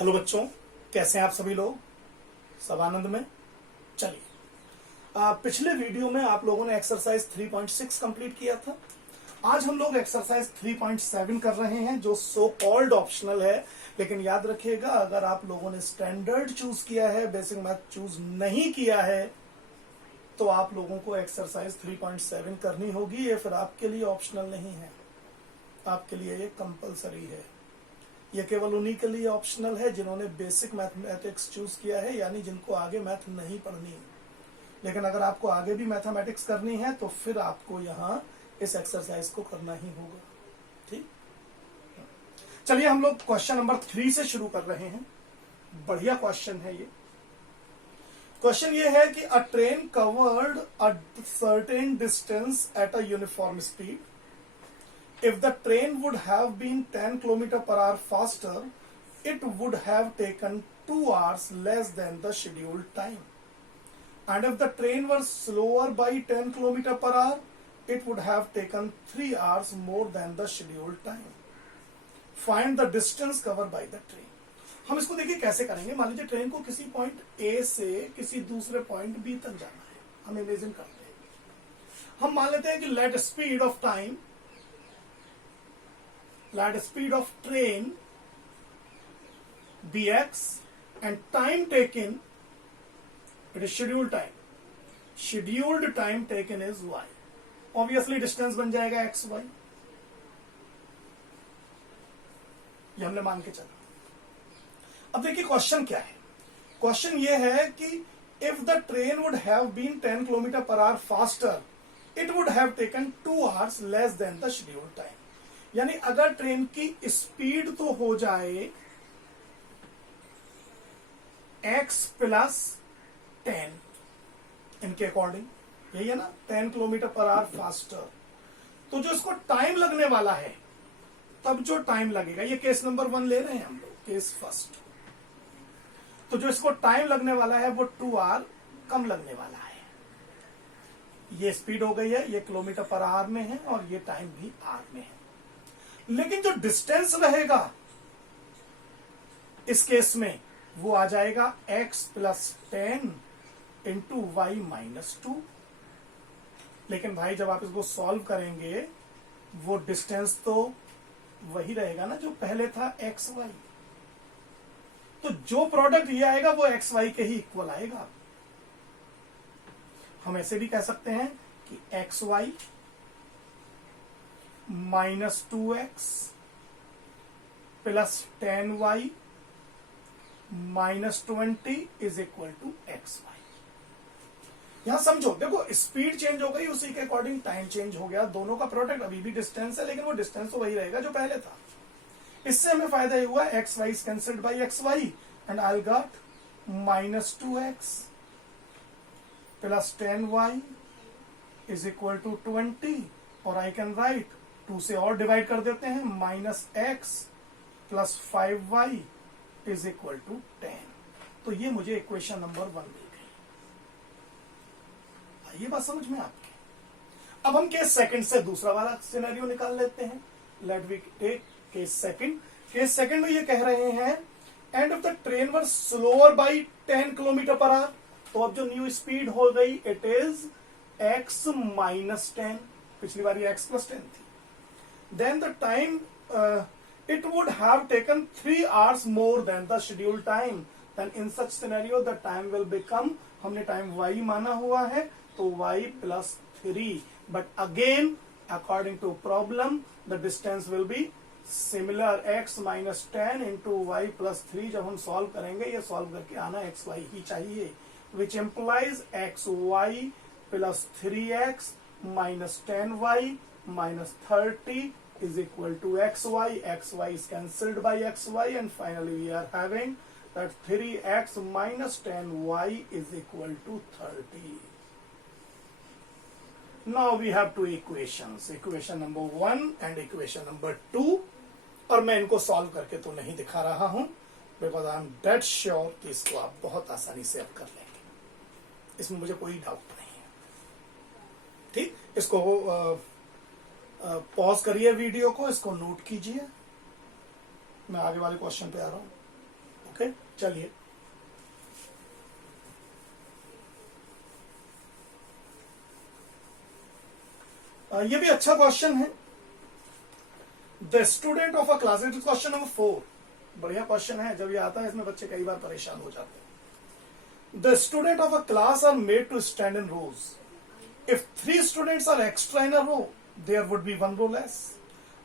Hello बच्चों, कैसे हैं आप सभी लोग? सब आनंद में? चलिए, पिछले वीडियो में आप लोगों ने एक्सरसाइज 3.6 कंप्लीट किया था। आज हम लोग एक्सरसाइज 3.7 कर रहे हैं, जो सो कॉल्ड ऑप्शनल है। लेकिन याद रखिएगा, अगर आप लोगों ने स्टैंडर्ड चूज किया है, बेसिक मैथ चूज नहीं किया है, तो आप लोगों को एक्सरसाइज 3.7 करनी होगी। ये फिर आपके लिए ऑप्शनल नहीं है, आपके लिए ये कंपलसरी है। ये केवल उन्हीं के लिए ऑप्शनल है जिन्होंने बेसिक मैथमेटिक्स चूज किया है, यानी जिनको आगे मैथ नहीं पढ़नी है। लेकिन अगर आपको आगे भी मैथमेटिक्स करनी है तो फिर आपको यहाँ इस एक्सरसाइज को करना ही होगा। ठीक, चलिए हम लोग क्वेश्चन नंबर 3 से शुरू कर रहे हैं। बढ़िया क्वेश्चन है ये। क्वेश्चन ये है कि अ train covered a certain distance at a uniform speed. If the train would have been 10 km/h faster, it would have taken 2 hours less than the scheduled time. And if the train were slower by 10 km/h, it would have taken 3 hours more than the scheduled time. Find the distance covered by the train. हम इसको देखिए कैसे करेंगे। मान लीजिए train को किसी point A से किसी दूसरे पॉइंट बी तक जाना है। हम इमेजिन करते हैं, हम मान लेते हैं कि let speed of time, let speed of train bx and time taken, it is scheduled time. Scheduled time taken is y. Obviously distance बन जाएगा xy. ये हमने मान के चला। अब देखिए क्वेश्चन क्या है। क्वेश्चन ये है कि if the train would have been 10 km/h faster, it would have taken 2 hours less than the scheduled time. यानी अगर ट्रेन की स्पीड तो हो जाए x + 10 इनके अकॉर्डिंग, यही है ना, 10 km/h फास्टर, तो जो इसको टाइम लगने वाला है, तब जो टाइम लगेगा, ये केस नंबर 1 ले रहे हैं हम लोग, केस फर्स्ट, तो जो इसको टाइम लगने वाला है वो 2 आवर कम लगने वाला है। ये स्पीड हो गई है, ये km/h में है और ये टाइम भी आर में है। लेकिन जो डिस्टेंस रहेगा इस केस में वो आ जाएगा x + 10 × y - 2। लेकिन भाई जब आप इसको सॉल्व करेंगे, वो डिस्टेंस तो वही रहेगा ना जो पहले था, x y। तो जो प्रोडक्ट ये आएगा वो x y के ही इक्वल आएगा। हम ऐसे भी कह सकते हैं कि x y -2x + 10y - 20 = xy। यहां समझो, देखो स्पीड चेंज हो गई, उसी के अकॉर्डिंग टाइम चेंज हो गया। दोनों का प्रोडक्ट अभी भी डिस्टेंस है, लेकिन वो डिस्टेंस तो वही रहेगा जो पहले था। इससे हमें फायदा ये हुआ, x y is cancelled by x y and I got -2x + 10y = 20, और आई कैन राइट 2 से और डिवाइड कर देते हैं, -x + 5y = 10। तो ये मुझे इक्वेशन नंबर 1 दी गई। ये बात समझ में आपकी। अब हम केस सेकंड से दूसरा वाला सिनेरियो निकाल लेते हैं। Let we take case second. Case second में ये कह रहे हैं, end of the train were slower by 10 km/h। तो अब जो न्यू स्पीड हो गई, इट इज x - 10। पिछली बार ये x + 10 थी। Then the time it would have taken 3 hours more than the scheduled time. Then in such scenario the time will become, हमने time y माना हुआ है तो y + 3, but again according to problem the distance will be similar, x - 10 × y + 3। जब हम solve करेंगे, ये solve करके आना x y ही चाहिए, which implies xy + 3x - 10y - 30 = xy. xy is cancelled by xy, and finally we are having that 3x - 10y = 30. Now we have two equations, equation number 1 and equation number 2, और मैं इनको solve करके तो नहीं दिखा रहा हूं, because I am dead sure कि इसको आप बहुत आसानी से अब कर लेंगे, इसमें मुझे कोई डाउट नहीं है। ठीक, इसको पॉज करिए वीडियो को, इसको नोट कीजिए, मैं आगे वाले क्वेश्चन पे आ रहा हूं। ओके चलिए, ये भी अच्छा क्वेश्चन है। The student of a class, it is question number 4। बढ़िया क्वेश्चन है, जब ये आता है इसमें बच्चे कई बार परेशान हो जाते हैं। The student of a class are made to stand in rows. If 3 students are extra in a row, there would be 1 row less.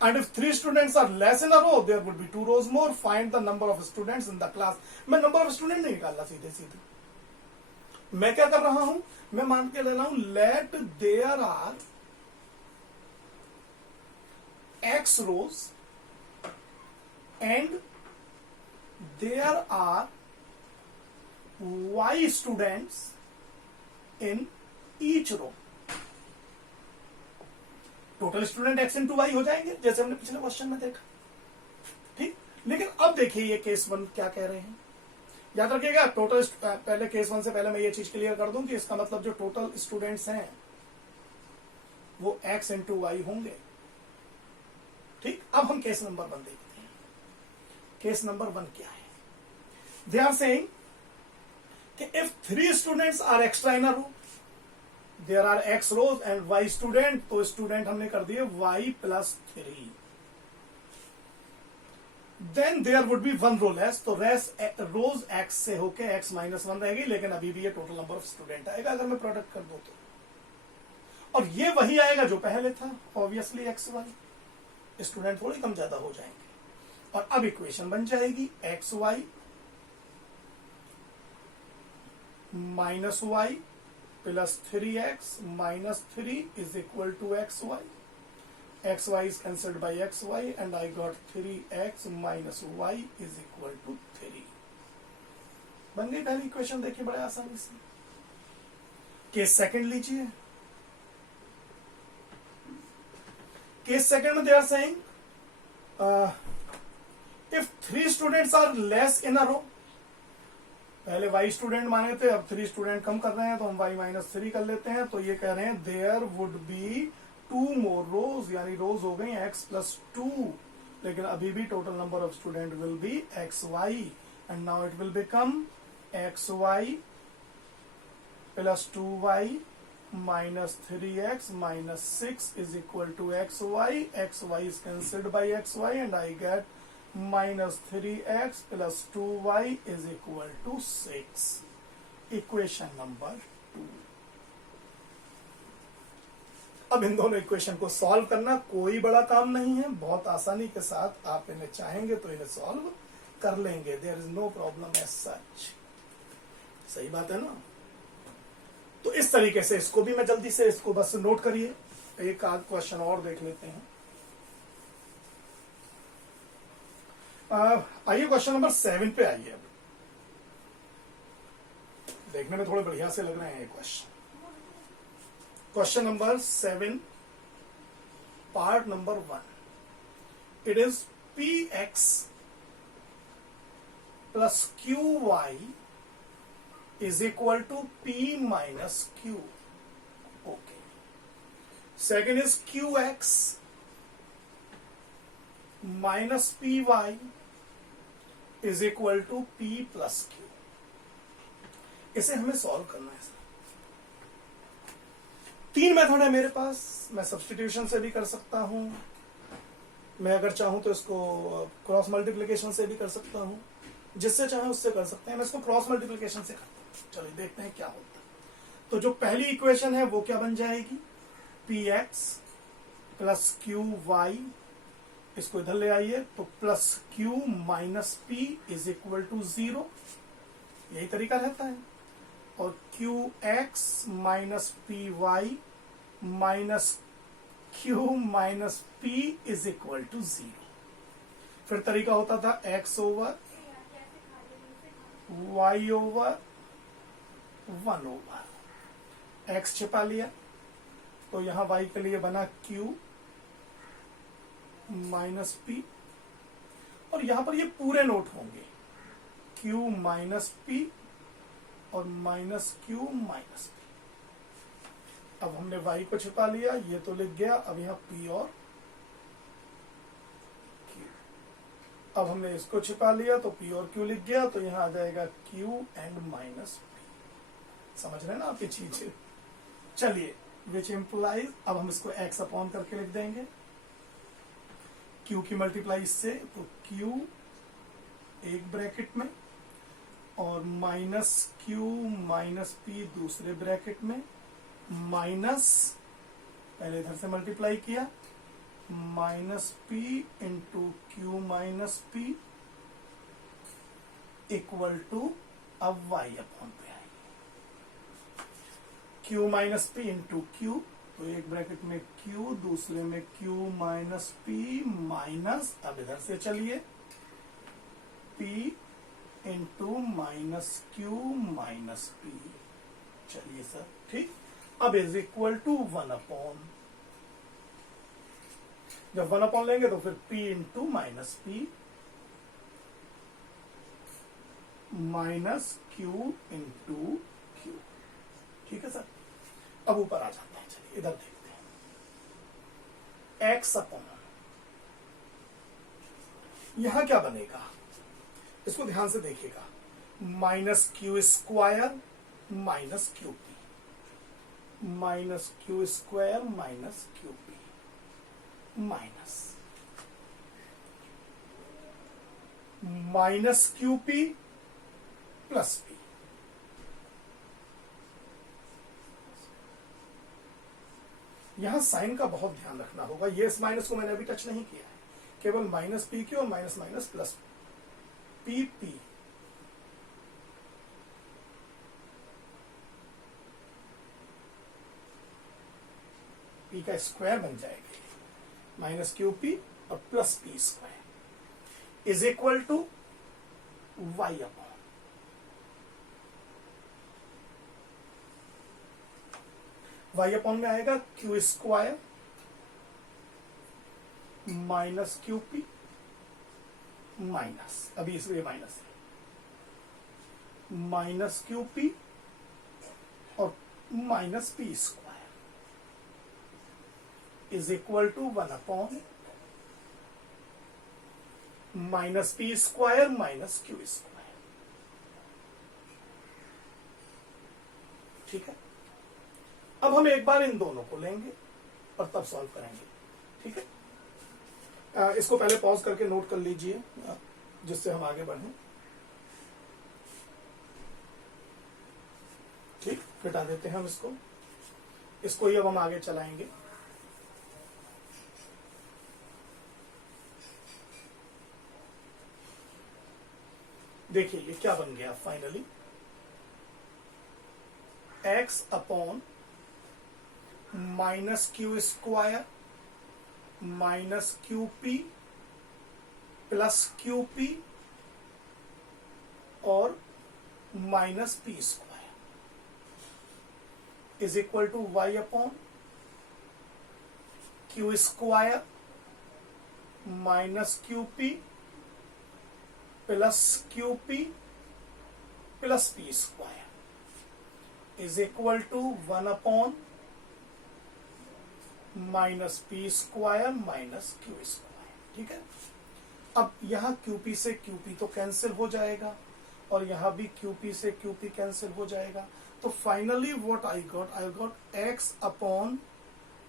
And if 3 students are less in a row, there would be 2 rows more. Find the number of students in the class. मैं number of student नहीं निकालना सीधे सीधे। मैं क्या कर रहा हूं, मैं मान के ले रहा हूं let there are x rows and there are y students in each row। Total student x into y हो जाएंगे, जैसे हमने पिछले क्वेश्चन में देखा, ठीक। लेकिन अब देखिए ये केस 1 क्या कह रहे हैं, याद रखिएगा। टोटल पहले केस 1 से पहले मैं ये चीज क्लियर कर दूं कि इसका मतलब जो टोटल स्टूडेंट्स हैं वो एक्स इंटू वाई होंगे, ठीक। अब हम केस नंबर 1 देखते हैं। केस नंबर 1 क्या है, दे आर सेइंग कि if 3 students are extra in a row, there are x rows and y student, तो स्टूडेंट हमने कर दिए y plus 3। Then there would be 1 row less, तो रोज एक्स से होके एक्स माइनस 1 रहेगी, लेकिन अभी भी ये टोटल नंबर ऑफ स्टूडेंट आएगा अगर मैं प्रोडक्ट कर दूं तो। और ये वही आएगा जो पहले था, ऑब्वियसली एक्स वाई, स्टूडेंट थोड़ी कम ज्यादा हो जाएंगे। और अब इक्वेशन बन जाएगी x y minus y plus 3x minus 3 is equal to xy. xy is cancelled by xy and I got 3x minus y is equal to 3। बन गई पहली इक्वेशन, देखिए बड़े आसानी से। केस सेकंड लीजिए। केस सेकंड में they are saying if 3 students are less in a row, पहले y स्टूडेंट माने थे, अब 3 स्टूडेंट कम कर रहे हैं तो हम y माइनस 3 कर लेते हैं। तो ये कह रहे हैं देयर वुड बी 2 मोर रोज, यानी रोज हो गई x प्लस 2, लेकिन अभी भी total number of student will be x y and now it will become x y plus 2y minus 3x minus 6 is equal to x y is cancelled by x y and I get minus 3x plus 2y is equal to 6। Equation number 2। अब इन दोनों equation को solve करना कोई बड़ा काम नहीं है, बहुत आसानी के साथ आप इन्हें चाहेंगे तो इन्हें सॉल्व कर लेंगे, there is no problem as such. सही बात है ना। तो इस तरीके से इसको भी मैं जल्दी से इसको बस नोट करिए, एक आध क्वेश्चन और देख लेते हैं। आइए क्वेश्चन नंबर 7 पे आइए। अब देखने में थोड़े बढ़िया से लग रहे हैं ये question. Question number 7 part number 1, it is px plus qy is equal to p minus q। Okay. Second is qx minus py is equal to p plus q. इसे हमें सॉल्व करना है। 3 मेथड है मेरे पास, मैं सब्स्टिट्यूशन से भी कर सकता हूं, मैं अगर चाहूं तो इसको क्रॉस मल्टीप्लिकेशन से भी कर सकता हूं, जिससे चाहे उससे कर सकते हैं। मैं इसको क्रॉस मल्टीप्लिकेशन से करता हूं, चलिए देखते हैं क्या होता है। तो जो पहली इक्वेशन है वो क्या बन जाएगी, px प्लस qy, इसको इधर ले आइए तो plus q minus p is equal to 0, यही तरीका रहता है। और qx minus py minus q minus p is equal to 0। फिर तरीका होता था x over y over 1 over x छिपा लिया, तो यहां y के लिए बना q माइनस p, और यहां पर ये पूरे नोट होंगे q माइनस p और माइनस q माइनस p। अब हमने y को छिपा लिया, ये तो लिख गया, अब यहां p और q। अब हमने इसको छिपा लिया तो P और Q लिख गया, तो यहां आ जाएगा Q एंड माइनस P। समझ रहे हैं ना आप ये चीज? चलिए, विच इम्प्लाइज, अब हम इसको x अपॉन करके लिख देंगे, Q की मल्टीप्लाई इससे, तो Q एक ब्रैकेट में और माइनस Q माइनस P दूसरे ब्रैकेट में, माइनस पहले इधर से मल्टीप्लाई किया, minus P into Q minus P equal to, अब y अपॉन पे आएगी, Q minus P into Q, तो एक ब्रैकेट में Q दूसरे में Q माइनस P माइनस, अब इधर से चलिए, P into minus Q minus P। चलिए सर, ठीक। अब इज इक्वल टू 1 अपॉन, जब 1 अपॉन लेंगे तो फिर P into minus P minus Q into Q। ठीक है सर। अब ऊपर आ जाते हैं, चलिए इधर देखते हैं, x अपॉन, यहां क्या बनेगा, इसको ध्यान से देखिएगा, minus Q square minus QP, minus Q square minus QP minus QP plus P। यहां साइन का बहुत ध्यान रखना होगा, ये इस माइनस को मैंने अभी टच नहीं किया है, केवल माइनस PQ और minus minus plus PP। P का स्क्वायर बन जाएगा माइनस QP और plus P square is equal to y upon, y upon में आएगा Q square minus QP minus, अभी इसलिए माइनस है, माइनस QP और minus P square is equal to 1 upon minus P square minus Q square. ठीक है। अब हम एक बार इन दोनों को लेंगे और तब सॉल्व करेंगे। ठीक है। इसको पहले पॉज करके नोट कर लीजिए, जिससे हम आगे बढ़ें। ठीक, हटा देते हैं हम इसको ही अब हम आगे चलाएंगे। देखिए ये क्या बन गया finally, x upon minus Q square minus QP plus QP और minus P square is equal to y upon Q square minus QP plus QP plus P square is equal to 1 upon minus P square minus Q square. ठीक है। अब यहां QP से QP तो cancel हो जाएगा और यहां भी QP से QP कैंसिल हो जाएगा, तो finally what I got x upon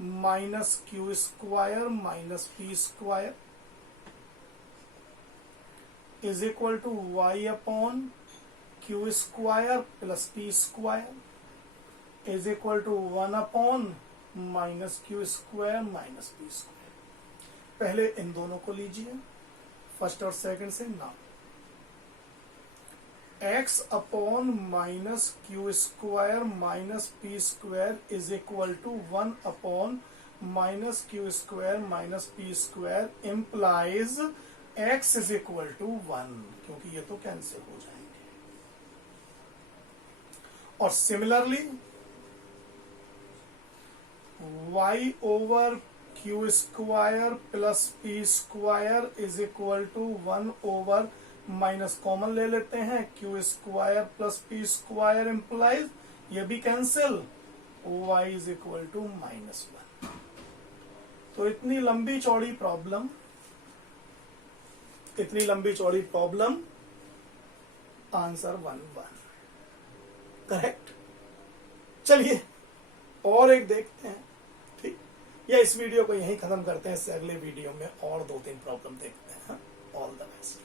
minus Q square minus P square is equal to y upon Q square plus P square is equal to 1 upon minus Q square minus P square. पहले इन दोनों को लीजिए first और second से। Now x upon minus Q square minus P square is equal to 1 upon minus Q square minus P square implies x is equal to 1, क्योंकि ये तो कैंसिल हो जाएंगे। और similarly y over Q square plus P square is equal to 1 over minus common ले लेते हैं Q square plus P square implies ये भी cancel, y is equal to -1। तो इतनी लंबी चौड़ी प्रॉब्लम कितनी लंबी चौड़ी प्रॉब्लम, आंसर 1-1, करेक्ट। चलिए और एक देखते हैं, ठीक, या इस वीडियो को यहीं खत्म करते हैं, इससे अगले वीडियो में और 2-3 प्रॉब्लम देखते हैं। All the best.